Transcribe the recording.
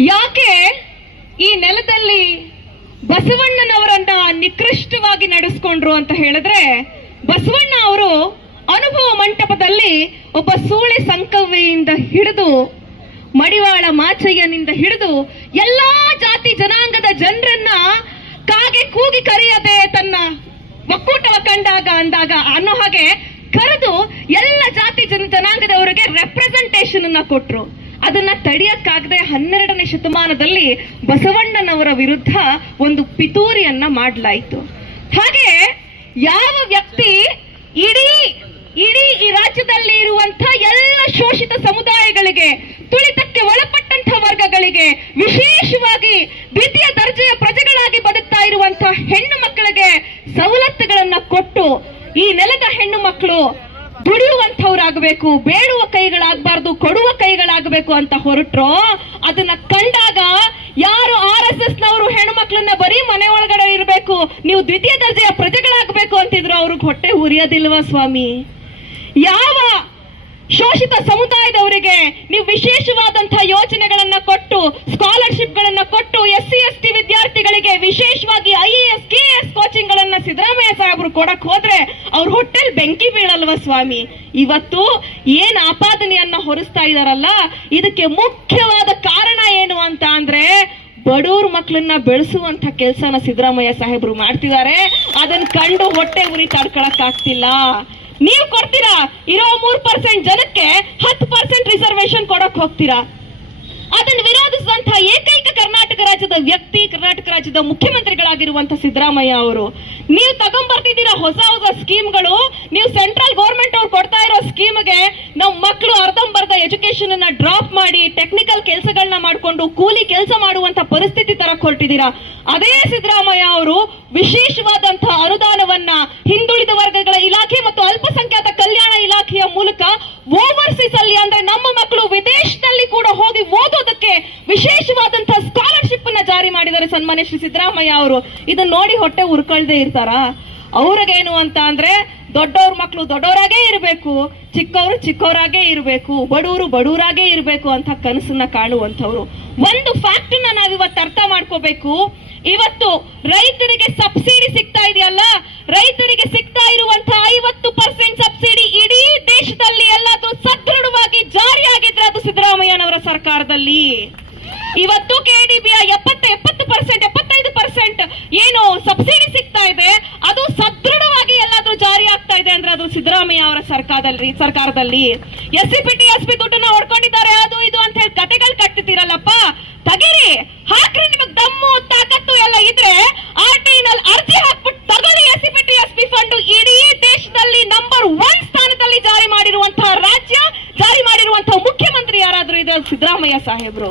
ಯಾಕೆ ಈ ನೆಲದಲ್ಲಿ ಬಸವಣ್ಣನವರನ್ನ ನಿಕೃಷ್ಟವಾಗಿ ನಡೆಸ್ಕೊಂಡ್ರು ಅಂತ ಹೇಳಿದ್ರೆ ಬಸವಣ್ಣ ಅವರು ಅನುಭವ ಮಂಟಪದಲ್ಲಿ ಒಬ್ಬ ಸೂಳೆ ಸಂಕವಿಯಿಂದ ಹಿಡಿದು, ಮಡಿವಾಳ ಮಾಚಯ್ಯನಿಂದ ಹಿಡಿದು ಎಲ್ಲಾ ಜಾತಿ ಜನಾಂಗದ ಜನರನ್ನ ಕಾಗೆ ಕೂಗಿ ಕರೆಯದೆ ತನ್ನ ಒಕ್ಕೂಟವ ಕಂಡಾಗ ಅಂದಾಗ ಅನ್ನೋ ಹಾಗೆ ಕರೆದು ಎಲ್ಲ ಜಾತಿ ಜನ ಜನಾಂಗದವರಿಗೆ ರೆಪ್ರೆಸೆಂಟೇಷನ್ ಅನ್ನ ಕೊಟ್ರು. ಅದನ್ನ ತಡೆಯಕ್ಕಾಗದೆ ಹನ್ನೆರಡನೇ ಶತಮಾನದಲ್ಲಿ ಬಸವಣ್ಣನವರ ವಿರುದ್ಧ ಒಂದು ಪಿತೂರಿಯನ್ನ ಮಾಡಲಾಯಿತು. ಹಾಗೆ ಯಾವ ವ್ಯಕ್ತಿ ಇಡೀ ಇಡೀ ಈ ರಾಜ್ಯದಲ್ಲಿ ಇರುವಂತ ಎಲ್ಲ ಶೋಷಿತ ಸಮುದಾಯಗಳಿಗೆ, ತುಳಿತಕ್ಕೆ ಒಳಪಟ್ಟಂತಹ ವರ್ಗಗಳಿಗೆ ವಿಶೇಷವಾಗಿ ದ್ವಿತೀಯ ದರ್ಜೆಯ ಪ್ರಜೆಗಳಾಗಿ ಬದುಕ್ತಾ ಇರುವಂತಹ ಹೆಣ್ಣು ಮಕ್ಕಳಿಗೆ ಸವಲತ್ತುಗಳನ್ನ ಕೊಟ್ಟು ಈ ನೆಲದ ಹೆಣ್ಣು ಮಕ್ಕಳು ದುಡಿಯುವಂಥವ್ರಾಗಬೇಕು ಬೇಡುವ ಕೈಗಳಾಗಬಾರ್ದು, ಕೊಡುವ ಕೈಗಳಾಗಬೇಕು ಅಂತ ಹೊರಟ್ರು, ಅದನ್ನ ಕಂಡಾಗ ಯಾರು ಆರ್ ಎಸ್ ಎಸ್ ನವರು ಹೆಣ್ಮಕ್ಳನ್ನ ಬರೀ ಮನೆ ಒಳಗಡೆ ಇರಬೇಕು, ನೀವು ದ್ವಿತೀಯ ದರ್ಜೆಯ ಪ್ರಜೆಗಳಾಗಬೇಕು ಅಂತಿದ್ರು, ಅವ್ರಿಗೆ ಹೊಟ್ಟೆ ಉರಿಯೋದಿಲ್ವಾ ಸ್ವಾಮಿ? ಯಾವ ಶೋಷಿತ ಸಮುದಾಯದವರಿಗೆ ನೀವು ವಿಶೇಷವಾದಂತಹ ಯೋಜನೆಗಳನ್ನ ಕೊಟ್ಟು ಸ್ಕಾಲರ್ಶಿಪ್ ಗಳನ್ನ ಕೊಟ್ಟು ಎಸ್ ಸಿ ಎಸ್ ಟಿ ವಿದ್ಯಾರ್ಥಿಗಳಿಗೆ ವಿಶೇಷವಾಗಿ I A S, K S coaching ಗಳನ್ನ ಸಿದ್ದರಾಮಯ್ಯ ಸಾಹೇಬರು ಕೊಡಕ್ ಹೋದ್ರೆ ಅವ್ರ ಹೊಟ್ಟೆಲ್ ಬೆಂಕಿ ಬೀಳಲ್ವ ಸ್ವಾಮಿ? ಇವತ್ತು ಏನ್ ಆಪಾದನೆಯನ್ನ ಹೊರಿಸ್ತಾ ಇದಾರಲ್ಲ? ಇದಕ್ಕೆ ಮುಖ್ಯವಾದ ಕಾರಣ ಏನು ಅಂತ ಅಂದ್ರೆ ಬಡೂರ್ ಮಕ್ಕಳನ್ನ ಬೆಳೆಸುವಂತ ಕೆಲಸನ ಸಿದ್ದರಾಮಯ್ಯ ಸಾಹೇಬ್ರು ಮಾಡ್ತಿದ್ದಾರೆ. ಅದನ್ನ ಕಂಡು ಹೊಟ್ಟೆ ಉರಿ ತಡ್ಕೊಳಕ್ ಆಗ್ತಿಲ್ಲ ನೀವು ಕೊಡ್ತೀರಾ? ಇರೋ ಮೂರ್ ಪರ್ಸೆಂಟ್ ಜನಕ್ಕೆ ಹತ್ತು ಪರ್ಸೆಂಟ್ ರಿಸರ್ವೇಶನ್ ಕೊಡಕ್ ಹೋಗ್ತೀರಾ? ಅದನ್ನು ವಿರೋಧಿಸುವಂತಹ ಏಕೈಕ ಕರ್ನಾಟಕ ರಾಜ್ಯದ ವ್ಯಕ್ತಿ, ಕರ್ನಾಟಕ ರಾಜ್ಯದ ಮುಖ್ಯಮಂತ್ರಿಗಳಾಗಿರುವಂತಹ ಸಿದ್ದರಾಮಯ್ಯ ಅವರು, ನೀವು ತಗೊಂಡ್ಬರ್ತಿದ್ದೀರಾ ಹೊಸ ಹೊಸ ಸ್ಕೀಮ್ಗಳು? ನೀವು ಸೆಂಟ್ರಲ್ ಗೌರ್ಮೆಂಟ್ ಅವ್ರು ಕೊಡ್ತಾ ಇರೋ ಸ್ಕೀಮ್ಗೆ ನಮ್ಮ ಮಕ್ಕಳು ಅರ್ಧಂಬರ್ಧ ಎಜುಕೇಶನ್ ಅನ್ನ ಡ್ರಾಪ್ ಮಾಡಿ, ಟೆಕ್ನಿಕಲ್ ಕೆಲಸಗಳನ್ನ ಮಾಡ್ಕೊಂಡು ಕೂಲಿ ಕೆಲಸ ಮಾಡುವಂತ ಪರಿಸ್ಥಿತಿ ತರಕ್ ಹೊರಟಿದ್ದೀರಾ ಅದೇ ಸಿದ್ದರಾಮಯ್ಯ ಅವರು ವಿಶೇಷವಾದಂತಹ ಅನುದಾನವನ್ನ ಹಿಂದುಳಿದ ವರ್ಗಗಳ ಇಲಾಖೆ ಮತ್ತು ಅಲ್ಪಸಂಖ್ಯಾತ ಕಲ್ಯಾಣ ಇಲಾಖೆಯ ಮೂಲಕ ಓವರ್ಸೀಸ್ ಅಲ್ಲಿ ಅಂದ್ರೆ ನಮ್ಮ ಮಕ್ಕಳು ವಿದೇಶದಲ್ಲಿ ಕೂಡ ಹೋಗಿ ಓದೋದಕ್ಕೆ ವಿಶೇಷವಾದಂತಹ ಸ್ಕಾಲರ್ಶಿಪ್ ಅನ್ನ ಜಾರಿ ಮಾಡಿದ್ದಾರೆ ಸನ್ಮಾನ್ಯ ಶ್ರೀ ಸಿದ್ದರಾಮಯ್ಯ ಅವರು ಇದನ್ನ ನೋಡಿ ಹೊಟ್ಟೆ ಉರ್ಕೊಳ್ದೆ ಇರ್ತಾರ? ಅವ್ರಿಗೇನು ಅಂತ ಅಂದ್ರೆ ದೊಡ್ಡವ್ರ ಮಕ್ಕಳು ದೊಡ್ಡವರಾಗೇ ಇರಬೇಕು, ಚಿಕ್ಕವರು ಚಿಕ್ಕವರಾಗೇ ಇರಬೇಕು ಬಡವರು ಬಡವರಾಗೇ ಇರಬೇಕು ಅಂತ ಕನಸನ್ನ ಕಾಣುವಂಥವ್ರು. ಒಂದು ಫ್ಯಾಕ್ಟ್ನ ನಾವಿವತ್ತು ಅರ್ಥ ಮಾಡ್ಕೋಬೇಕು. ಇವತ್ತು ರೈತರಿಗೆ ಸಬ್ಸಿಡಿ ಸಿಗ್ತಾ ಇದೆಯಲ್ಲ? ರೈತರಿಗೆ ಸಿಗ್ತಾ ಇರುವಂತಹ ಐವತ್ತು ಪರ್ಸೆಂಟ್ ಸಬ್ಸಿಡಿ ಇಡೀ ದೇಶದಲ್ಲಿ ಎಲ್ಲಾದ್ರೂ ಸದೃಢವಾಗಿ ಜಾರಿಯಾಗಿದ್ರೆ ಅದು ಸಿದ್ದರಾಮಯ್ಯನವರ ಸರ್ಕಾರದಲ್ಲಿ ಇವತ್ತು ಕೆಡಿಬಿಯ ಎಪ್ಪತ್ತ, ಎಪ್ಪತ್ತು ಪರ್ಸೆಂಟ್ ಎಪ್ಪತ್ತೈದು ಪರ್ಸೆಂಟ್ ಏನು ಸಬ್ಸಿಡಿ ಸಿಗ್ತಾ ಇದೆ? ಅದು ಸದೃಢವಾಗಿ ಎಲ್ಲಾದ್ರೂ ಜಾರಿ ಆಗ್ತಾ ಇದೆ ಅಂದ್ರೆ ಅದು ಸಿದ್ದರಾಮಯ್ಯ ಅವರ ಸರ್ಕಾರದಲ್ಲಿ ಸರ್ಕಾರದಲ್ಲಿ. S C P, T S P ದುಡ್ಡನ್ನ ಹೊಡ್ಕೊಂಡಿದ್ದಾರೆ. ಅದು ಇದು ಅಂತ ಹೇಳಿ ಕತೆಗಳು ಕಟ್ತಿದ್ದೀರಲ್ಲಪ್ಪ. ತಗಿರಿ, ಹಾಕ್ರಿ ನಿಮಗ್ ದಮ್ಮು, ತಾಕತ್ತು ಎಲ್ಲ ಇದ್ರೆ ಆರ್ ಟಿ ನಲ್ಲಿ ಅರ್ಜಿ ಹಾಕ್ಬಿಟ್ಟು ತಗೊಳ್ಳಿ S C P, T S P fund ಇಡೀ ದೇಶದಲ್ಲಿ ನಂಬರ್ ಒನ್ ಸ್ಥಾನದಲ್ಲಿ ಜಾರಿ ಮಾಡಿರುವಂತಹ ರಾಜ್ಯ, ಜಾರಿ ಮಾಡಿರುವಂತಹ ಮುಖ್ಯಮಂತ್ರಿ ಯಾರಾದ್ರೂ ಇದೆ ಸಿದ್ದರಾಮಯ್ಯ ಸಾಹೇಬ್ರು.